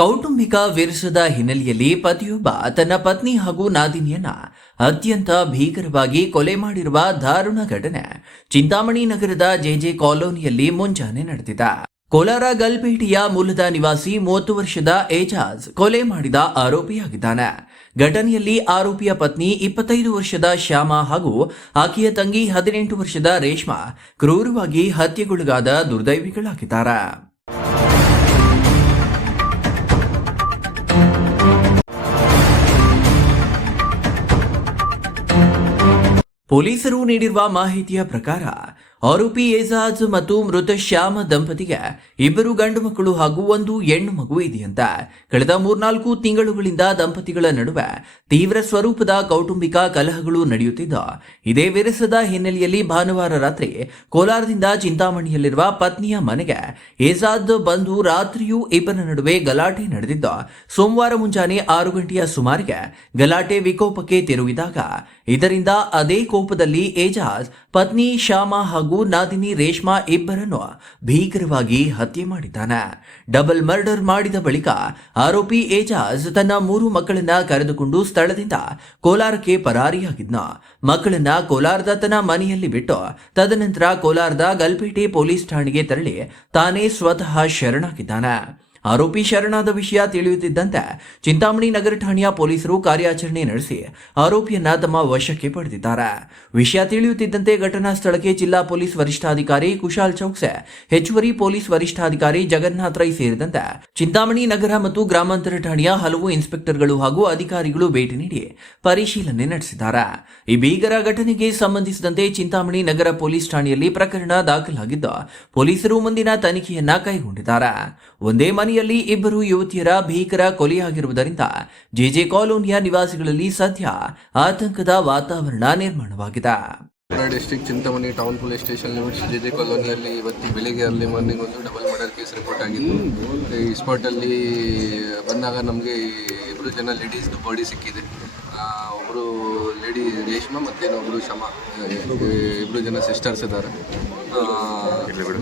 ಕೌಟುಂಬಿಕ ವಿರಸದ ಹಿನ್ನೆಲೆಯಲ್ಲಿ ಪತಿಯೊಬ್ಬ ತನ್ನ ಪತ್ನಿ ಹಾಗೂ ನಾದಿನಿಯನ್ನ ಅತ್ಯಂತ ಭೀಕರವಾಗಿ ಕೊಲೆ ಮಾಡಿರುವ ದಾರುಣ ಘಟನೆ ಚಿಂತಾಮಣಿ ನಗರದ ಜೆಜೆ ಕಾಲೋನಿಯಲ್ಲಿ ಮುಂಜಾನೆ ನಡೆದಿದೆ. ಕೋಲಾರ ಗಲ್ಪೇಟೆಯ ಮೂಲದ ನಿವಾಸಿ 30 ವರ್ಷದ ಏಜಾಜ್ ಕೊಲೆ ಮಾಡಿದ ಆರೋಪಿಯಾಗಿದ್ದಾನೆ. ಘಟನೆಯಲ್ಲಿ ಆರೋಪಿಯ ಪತ್ನಿ 25 ವರ್ಷದ ಶ್ಯಾಮ ಹಾಗೂ ಆಕೆಯ ತಂಗಿ 18 ವರ್ಷದ ರೇಷ್ಮಾ ಕ್ರೂರವಾಗಿ ಹತ್ಯೆಗೊಳಗಾದ ದುರ್ದೈವಿಗಳಾಗಿದ್ದಾರೆ. ಪೊಲೀಸರು ನೀಡಿರುವ ಮಾಹಿತಿಯ ಪ್ರಕಾರ ಆರೋಪಿ ಏಜಾಜ್ ಮತ್ತು ಮೃತ ಶ್ಯಾಮ ದಂಪತಿಗೆ 2 ಗಂಡು ಮಕ್ಕಳು ಹಾಗೂ 1 ಹೆಣ್ಣು ಮಗು ಇದೆಯಂತೆ. ಕಳೆದ 3-4 ತಿಂಗಳುಗಳಿಂದ ದಂಪತಿಗಳ ನಡುವೆ ತೀವ್ರ ಸ್ವರೂಪದ ಕೌಟುಂಬಿಕ ಕಲಹಗಳು ನಡೆಯುತ್ತಿದ್ದು, ಇದೇ ವಿರಸದ ಹಿನ್ನೆಲೆಯಲ್ಲಿ ಭಾನುವಾರ ರಾತ್ರಿ ಕೋಲಾರದಿಂದ ಚಿಂತಾಮಣಿಯಲ್ಲಿರುವ ಪತ್ನಿಯ ಮನೆಗೆ ಏಜಾಜ್ ಬಂದು ರಾತ್ರಿಯೂ ಇಬ್ಬರ ನಡುವೆ ಗಲಾಟೆ ನಡೆದಿದ್ದು, ಸೋಮವಾರ ಮುಂಜಾನೆ 6 ಗಂಟೆಯ ಸುಮಾರಿಗೆ ಗಲಾಟೆ ವಿಕೋಪಕ್ಕೆ ತಿರುಗಿದಾಗ ಇದರಿಂದ ಅದೇ ಕೋಪದಲ್ಲಿ ಏಜಾಜ್ ಪತ್ನಿ ಶ್ಯಾಮ ಹಾಗೂ ನಾದಿನಿ ರೇಷ್ಮಾ ಇಬ್ಬರನ್ನು ಭೀಕರವಾಗಿ ಹತ್ಯೆ ಮಾಡಿದ್ದಾನೆ. ಡಬಲ್ ಮರ್ಡರ್ ಮಾಡಿದ ಬಳಿಕ ಆರೋಪಿ ಏಜಾಜ್ ತನ್ನ 3 ಮಕ್ಕಳನ್ನ ಕರೆದುಕೊಂಡು ಸ್ಥಳದಿಂದ ಕೋಲಾರಕ್ಕೆ ಪರಾರಿಯಾಗಿದ್ದ. ಮಕ್ಕಳನ್ನ ಕೋಲಾರದ ತನ್ನ ಮನೆಯಲ್ಲಿ ಬಿಟ್ಟು ತದನಂತರ ಕೋಲಾರದ ಗಲ್ಪೇಟೆ ಪೊಲೀಸ್ ಠಾಣೆಗೆ ತೆರಳಿ ತಾನೇ ಸ್ವತಃ ಶರಣಾಗಿದ್ದಾನೆ. ಆರೋಪಿ ಶರಣಾದ ವಿಷಯ ತಿಳಿಯುತ್ತಿದ್ದಂತೆ ಚಿಂತಾಮಣಿ ನಗರ ಠಾಣೆಯ ಪೊಲೀಸರು ಕಾರ್ಯಾಚರಣೆ ನಡೆಸಿ ಆರೋಪಿಯನ್ನ ತಮ್ಮ ವಶಕ್ಕೆ ಪಡೆದಿದ್ದಾರೆ. ವಿಷಯ ತಿಳಿಯುತ್ತಿದ್ದಂತೆ ಘಟನಾ ಸ್ಥಳಕ್ಕೆ ಜಿಲ್ಲಾ ಪೊಲೀಸ್ ವರಿಷ್ಠಾಧಿಕಾರಿ ಕುಶಾಲ್ ಚೌಕ್ಸೆ, ಹೆಚ್ಚುವರಿ ಪೊಲೀಸ್ ವರಿಷ್ಠಾಧಿಕಾರಿ ಜಗನ್ನಾಥ್ ರೈ ಸೇರಿದಂತೆ ಚಿಂತಾಮಣಿ ನಗರ ಮತ್ತು ಗ್ರಾಮಾಂತರ ಠಾಣೆಯ ಹಲವು ಇನ್ಸ್ಪೆಕ್ಟರ್ಗಳು ಹಾಗೂ ಅಧಿಕಾರಿಗಳು ಭೇಟಿ ನೀಡಿ ಪರಿಶೀಲನೆ ನಡೆಸಿದ್ದಾರೆ. ಈ ಭೀಕರ ಘಟನೆಗೆ ಸಂಬಂಧಿಸಿದಂತೆ ಚಿಂತಾಮಣಿ ನಗರ ಪೊಲೀಸ್ ಠಾಣೆಯಲ್ಲಿ ಪ್ರಕರಣ ದಾಖಲಾಗಿದ್ದು, ಪೊಲೀಸರು ಮುಂದಿನ ತನಿಖೆಯನ್ನ ಕೈಗೊಂಡಿದ್ದಾರೆ. ಒಂದೇ ಮನೆಯಲ್ಲಿ 2 ಯುವತಿಯರ ಭೀಕರ ಕೊಲೆಯಾಗಿರುವುದರಿಂದ ಜೆಜೆ ಕಾಲೋನಿಯ ನಿವಾಸಿಗಳಲ್ಲಿ ಸದ್ಯ ಆತಂಕದ ವಾತಾವರಣ ನಿರ್ಮಾಣವಾಗಿದೆ. District Chintamani town police station limits JJ ಕಾಲೋನಿಯಲ್ಲಿ ಇವತ್ತು ಬೆಳಿಗ್ಗೆ ಅರ್ಲಿ ಮಾರ್ನಿಂಗ್ ಒಂದು ಡಬಲ್ ಮರ್ಡರ್ ಕೇಸ್ ರಿಪೋರ್ಟ್ ಆಗಿತ್ತು. ಈ ಸ್ಪಾಟಲ್ಲಿ ಬಂದಾಗ ನಮಗೆ 2 ಜನ ಲೇಡೀಸ್ದು ಬಾಡಿ ಸಿಕ್ಕಿದೆ. ಒಬ್ಬರು ಲೇಡಿ ರೇಷ್ಮಾ ಮತ್ತು ಇನ್ನೊಬ್ಬರು ಶಮ, 2 ಜನ ಸಿಸ್ಟರ್ಸ್ ಇದ್ದಾರೆ.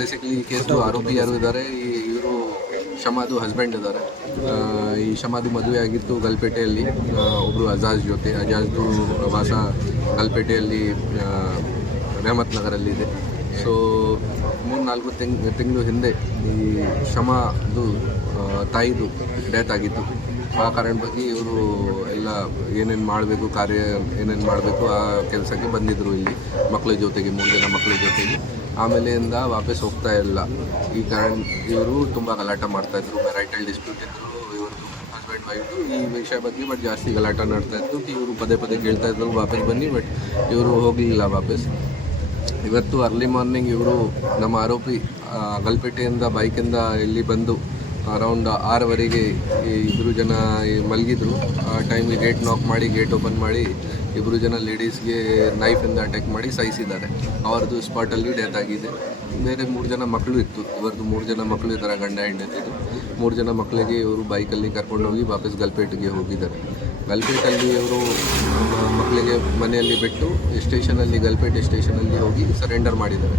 ಬೇಸಿಕಲಿ ಈ ಕೇಸು ಆರೋಪಿ ಯಾರು ಇದ್ದಾರೆ, ಇವರು ಶಮಾದು ಹಸ್ಬೆಂಡ್ ಇದ್ದಾರೆ. ಈ ಶಮಾದು ಮದುವೆ ಆಗಿತ್ತು ಗಲ್ಪೇಟೆಯಲ್ಲಿ ಒಬ್ಬರು ಅಜಾಜ್ ಜೊತೆ. ಅಜಾಜ್ದು ವಾಸ ಗಲ್ಪೇಟೆಯಲ್ಲಿ ರೆಹಮತ್ ನಗರಲ್ಲಿದೆ. ಸೊ 3-4 ತಿಂಗಳು ಹಿಂದೆ ಈ ಶಮಾದು ತಾಯಿದು ಡೆತ್ ಆಗಿತ್ತು. ಆ ಕಾರಣ ಬಗ್ಗೆ ಇವರು ಎಲ್ಲ ಏನೇನು ಮಾಡಬೇಕು, ಕಾರ್ಯ ಏನೇನು ಮಾಡಬೇಕು ಆ ಕೆಲಸಕ್ಕೆ ಬಂದಿದ್ದರು ಇಲ್ಲಿ ಮಕ್ಕಳ ಜೊತೆಗೆ, 3 ಜನ ಮಕ್ಕಳ ಜೊತೆಗೆ. ಆಮೇಲೆಯಿಂದ ವಾಪಸ್ ಹೋಗ್ತಾ ಇಲ್ಲ. ಈ ಕಾರಣ ಇವರು ತುಂಬ ಗಲಾಟೆ ಮಾಡ್ತಾಯಿದ್ರು, ಮ್ಯಾರಿಟಲ್ ಡಿಸ್ಪ್ಯೂಟ್ ಇದ್ದರು ಇವ್ರದ್ದು ಹಸ್ಬೆಂಡ್ ವೈಫ್ದು ಈ ವಿಷಯ ಬಗ್ಗೆ. ಬಟ್ ಜಾಸ್ತಿ ಗಲಾಟೆ ಮಾಡ್ತಾಯಿತ್ತು. ಇವರು ಪದೇ ಕೇಳ್ತಾ ಇದ್ರು ವಾಪಸ್ ಬನ್ನಿ, ಬಟ್ ಇವರು ಹೋಗಲಿಲ್ಲ ವಾಪಸ್. ಇವತ್ತು ಅರ್ಲಿ ಮಾರ್ನಿಂಗ್ ಇವರು ನಮ್ಮ ಆರೋಪಿ ಗಲ್ಪೇಟೆಯಿಂದ ಬೈಕಿಂದ ಇಲ್ಲಿ ಬಂದು ಅರೌಂಡ್ 6:00ವರೆಗೆ 2 ಜನ ಮಲಗಿದ್ರು. ಆ ಟೈಮಿಗೆ ಗೇಟ್ ನಾಕ್ ಮಾಡಿ ಗೇಟ್ ಓಪನ್ ಮಾಡಿ 2 ಜನ ಲೇಡೀಸ್ಗೆ ನೈಫಿಂದ ಅಟ್ಯಾಕ್ ಮಾಡಿ ಸಾಯಿಸಿದ್ದಾರೆ. ಅವ್ರದ್ದು ಸ್ಪಾಟಲ್ಲಿ ಡೆತ್ ಆಗಿದೆ. ಬೇರೆ 3 ಜನ ಮಕ್ಕಳು ಇತ್ತು. ಇವರದ್ದು 3 ಜನ ಮಕ್ಕಳು ಇದ್ದಾರೆ, ಗಂಡ ಹೆಂಡತಿದು. 3 ಜನ ಮಕ್ಕಳಿಗೆ ಇವರು ಬೈಕಲ್ಲಿ ಕರ್ಕೊಂಡೋಗಿ ವಾಪಸ್ ಗಲ್ಪೇಟಿಗೆ ಹೋಗಿದ್ದಾರೆ. ಗಲ್ಪೇಟಲ್ಲಿ ಇವರು ಮಕ್ಕಳಿಗೆ ಮನೆಯಲ್ಲಿ ಬಿಟ್ಟು ಸ್ಟೇಷನಲ್ಲಿ ಗಲ್ಪೇಟೆ ಸ್ಟೇಷನಲ್ಲಿ ಹೋಗಿ ಸರೆಂಡರ್ ಮಾಡಿದ್ದಾರೆ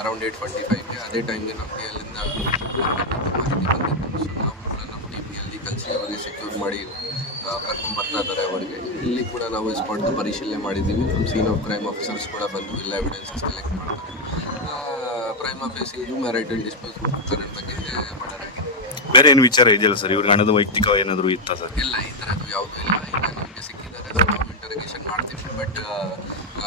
ಅರೌಂಡ್ 8:45ಗೆ. ಅದೇ ಟೈಮ್ಗೆ ನಮಗೆ ಅಲ್ಲಿಂದ ಮಾಹಿತಿ ಬಂದಿತ್ತು. ಸೊ ನಾವು ಕೂಡ ನಮ್ಮ ಟಿವಿಯಲ್ಲಿ ಕಲಿಸಿ ಅವರಿಗೆ ಸೆಕ್ಯೂರ್ ಮಾಡಿ ಕರ್ಕೊಂಡು ಬರ್ತಾ ಇದ್ದಾರೆ ಅವರಿಗೆ. ಇಲ್ಲಿ ಕೂಡ ನಾವು ಸ್ಪಾಟ್ದು ಪರಿಶೀಲನೆ ಮಾಡಿದ್ದೀವಿ. ನಮ್ಮ ಸೀನ್ ಆಫ್ ಕ್ರೈಮ್ ಆಫೀಸರ್ಸ್ ಕೂಡ ಬಂದು ಎಲ್ಲ ಎವಿಡೆನ್ಸಸ್ ಕಲೆಕ್ಟ್ ಮಾಡ್ತಾರೆ. ಕ್ರೈಮ್ ಆಫೀಸ್ ಇದು ಮ್ಯಾರಿಟಲ್ ಡಿಸ್ಪ್ಯೂಟ್ ಕರೆಂಟ್ ಬಗ್ಗೆ ಮಾಡಲಾಗಿದೆ. ಬೇರೆ ಏನು ವಿಚಾರ ಇದೆಯಲ್ಲ ಸರ್, ಇವ್ರಿಗೆ ಹಣದ ವೈಯಕ್ತಿಕ ಏನಾದರೂ ಇತ್ತಾ ಸರ್? ಇಲ್ಲ, ಈ ಥರದ್ದು ಯಾವುದೂ ಇಲ್ಲ. ಈಗ ನಮಗೆ ಸಿಕ್ಕಿದ್ದಾರೆ, ನಾವು ಇಂಟರೋಗೇಷನ್ ಮಾಡ್ತೀವಿ. ಬಟ್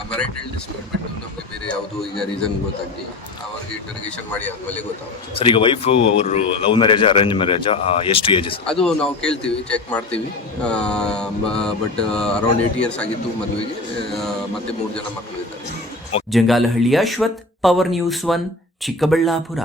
ಮ್ಯಾರಿಟಲ್ ಡಿಸ್ಪ್ಯೂಟ್ ಬಿಟ್ಟು ನಮಗೆ ಬೇರೆ ಯಾವುದೂ ಈಗ ರೀಸನ್ ಗೊತ್ತಾಗಲಿಲ್ಲ. ಅವ್ರಿಗೆ ಇಂಟರೋಗೇಷನ್ ಮಾಡಿ ಆದಮೇಲೆ ಗೊತ್ತಾಗುತ್ತೆ ಸರ್. ಈಗ ವೈಫು ಅವರು ಲವ್ ಮ್ಯಾರೇಜಾ ಅರೇಂಜ್ ಮ್ಯಾರೇಜಾ, ಎಷ್ಟು ಏಜ್ ಸರ್? ಅದು ನಾವು ಕೇಳ್ತೀವಿ, ಚೆಕ್ ಮಾಡ್ತೀವಿ. ಬಟ್ ಅರೌಂಡ್ 8 ಇಯರ್ಸ್ ಆಗಿತ್ತು ಮದುವೆಗೆ. ಮತ್ತೆ 3 ಜನ ಮಕ್ಕಳು ಇದ್ದಾರೆ. Jangalahalli Ashwath, power news 1, Chikkaballapur.